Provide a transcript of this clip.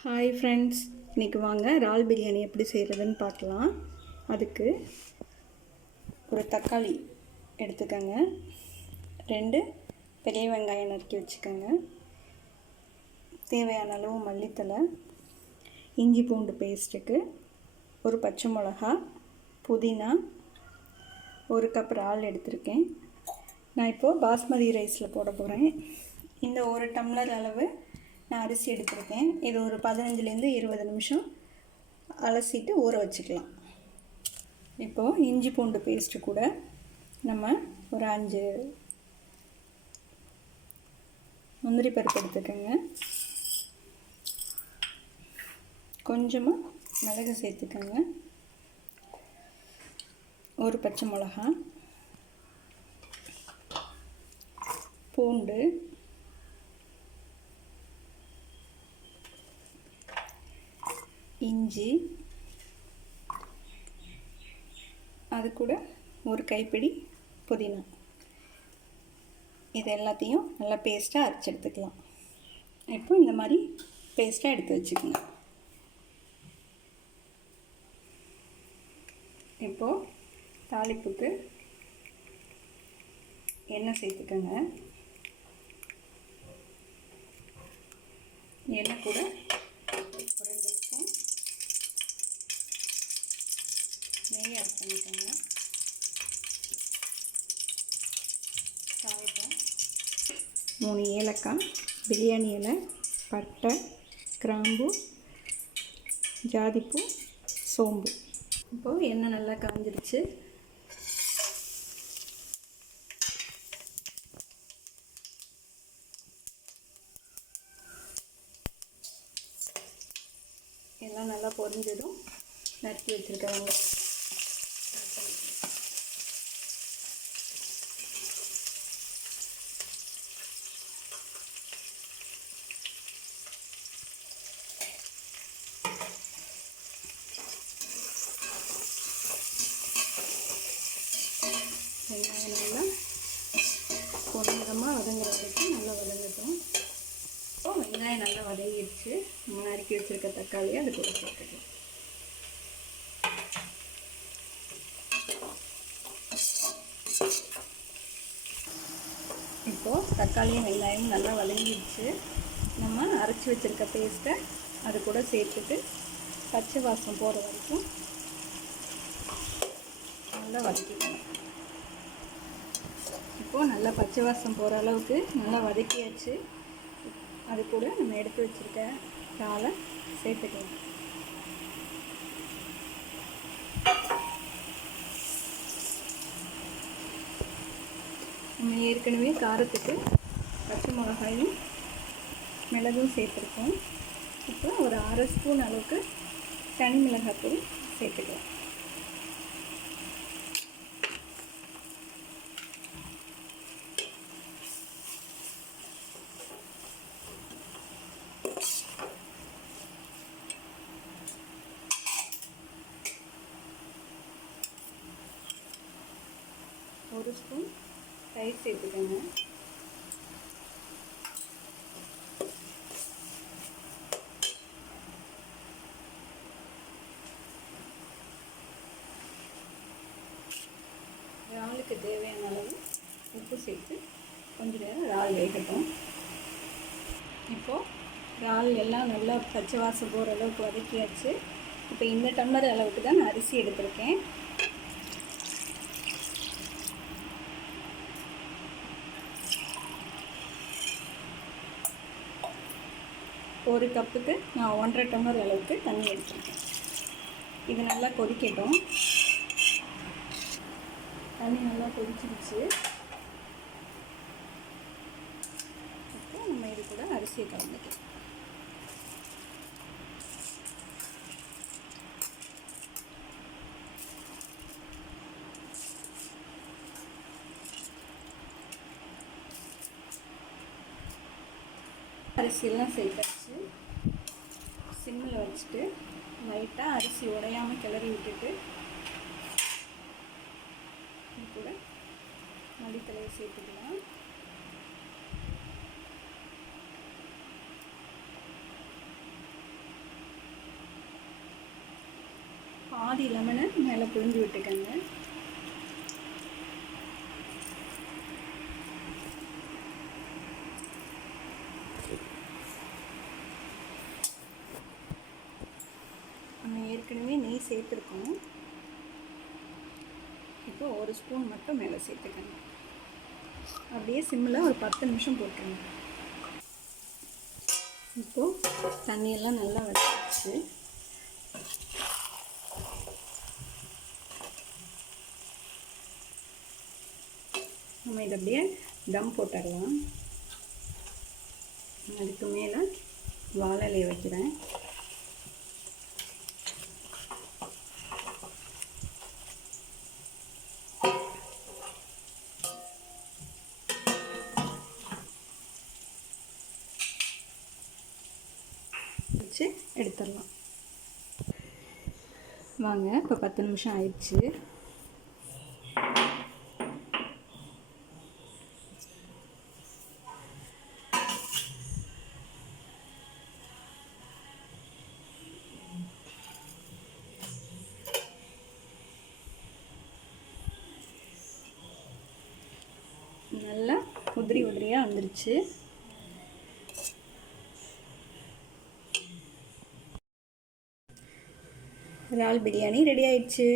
Hi friends, இன்றைக்கி வாங்க இறால் பிரியாணி எப்படி செய்கிறதுன்னு பார்க்கலாம். அதுக்கு ஒரு தக்காளி எடுத்துக்கோங்க, 2 பெரிய வெங்காயம் நறுக்கி வச்சுக்கோங்க, தேவையான அளவு மல்லித்தலை, இஞ்சி பூண்டு பேஸ்ட்டுக்கு ஒரு பச்சை மிளகா, புதினா, 1 கப் இறால் எடுத்திருக்கேன். நான் இப்போது பாஸ்மதி ரைஸில் போட போகிறேன். இந்த 1 டம்ளர் அளவு நான் அரிசி எடுத்திருக்கேன். இது ஒரு 15லேருந்து 20 நிமிஷம் அலசிட்டு ஊற வச்சுக்கலாம். இப்போது இஞ்சி பூண்டு பேஸ்ட்டு கூட நம்ம ஒரு 5 முந்திரி பருப்பு எடுத்துக்கோங்க, கொஞ்சமாக மிளகு சேர்த்துக்கோங்க, ஒரு பச்சை மிளகா, பூண்டு, இஞ்சி, அது கூட ஒரு கைப்பிடி புதினா. இது எல்லாத்தையும் நல்லா பேஸ்ட்டாக அரைச்சி எடுத்துக்கலாம். இப்போ இந்த மாதிரி பேஸ்ட்டாக எடுத்து வச்சுக்கோங்க. இப்போது தாளிப்புக்கு எண்ணெய் சேர்த்துக்கோங்க. எண்ணெய் கூட ஒரு 2 ஸ்பூன் நெய் ஆட் பண்ணிக்கோங்க. காயட்டும். 3 ஏலக்காய், பிரியாணி இலை, பட்டை, கிராம்பு, ஜாதிப்பூ, சோம்பு. இப்போது எண்ணெய் நல்லா காஞ்சிருச்சு. எல்லாம் நல்லா பொரிஞ்சதும் நறுக்கி வச்சுருக்காங்க. வெங்காயம் நல்லா பொன்னிறமாக வதங்குற வரைக்கும் நல்லா வதங்கட்டும். இப்போது வெங்காயம் நல்லா வதங்கிடுச்சு. நம்ம நறுக்கி வச்சுருக்க தக்காளியை அது கூட சேர்த்துக்கலாம். இப்போது தக்காளியும் வெங்காயமும் நல்லா வதங்கிடுச்சு. நம்ம அரைச்சி வச்சுருக்க பேஸ்ட்டை அது கூட சேர்த்துட்டு பச்சை வாசம் போகிற வரைக்கும் நல்லா வதக்கிக்கணும். இப்போது நல்லா பச்சை வாசம் போகிற அளவுக்கு நல்லா வதக்கியாச்சு. அது கூட நம்ம எடுத்து வச்சுருக்க இறாலை சேர்த்துக்கலாம். நம்ம ஏற்கனவே காரத்துக்கு பச்சை மிளகாயும் மிளகும் சேர்த்துருக்கோம். இப்போ ஒரு 1/2 ஸ்பூன் அளவுக்கு தனி மிளகாத்தூள் சேர்த்துக்கலாம். ஒரு ஸ்பூன் தயிர் சேர்த்துக்கோங்க. இறாலுக்கு தேவையான அளவு உப்பு சேர்த்து கொஞ்சம் நேரம் இறால் வேகட்டும். இப்போது இறால் எல்லாம் நல்லா பச்சை வாசம் போகிற அளவுக்கு வதக்கியாச்சு. இப்போ இந்த டம்ளர் அளவுக்கு தான் நான் அரிசி எடுத்திருக்கேன். ஒரு கப்புக்கு நான் 1.5 டம்ளர் அளவுக்கு தண்ணி எடுத்துருக்கேன். இது நல்லா கொதிக்கட்டும். தண்ணி நல்லா கொதிச்சிருச்சு. இப்போ நம்ம இது கூட அரிசியை கலந்துக்கலாம். அரிசியெல்லாம் சேர்த்தாச்சு. சிம்மில் வச்சுட்டு லைட்டாக அரிசி உடையாமல் கிளறி விட்டுட்டு இது கூட மல்லித்தலையை சேர்த்துக்கலாம். பாதி லெமனை மேலே புழிஞ்சு விட்டுக்கோங்க. நம்ம ஏற்கனவே நெய் சேர்த்துருக்கோம். இப்போ ஒரு ஸ்பூன் மட்டும் மேலே சேர்த்துக்கங்க. அப்படியே சிம்மில் ஒரு 10 நிமிஷம் போட்டுருங்க. இப்போது தண்ணியெல்லாம் நல்லா வடிச்சு நம்ம இதை அப்படியே தம் போட்டுடலாம். அதுக்கு மேலே வாழை இலையை வைக்கிறேன். வச்சு எடுத்துடலாம். வாங்க, இப்போ 10 நிமிஷம் ஆயிடுச்சு. நல்லா உதிரி உதிரியாக வந்துருச்சு. இறால் பிரியாணி ரெடி ஆயிடுச்சு.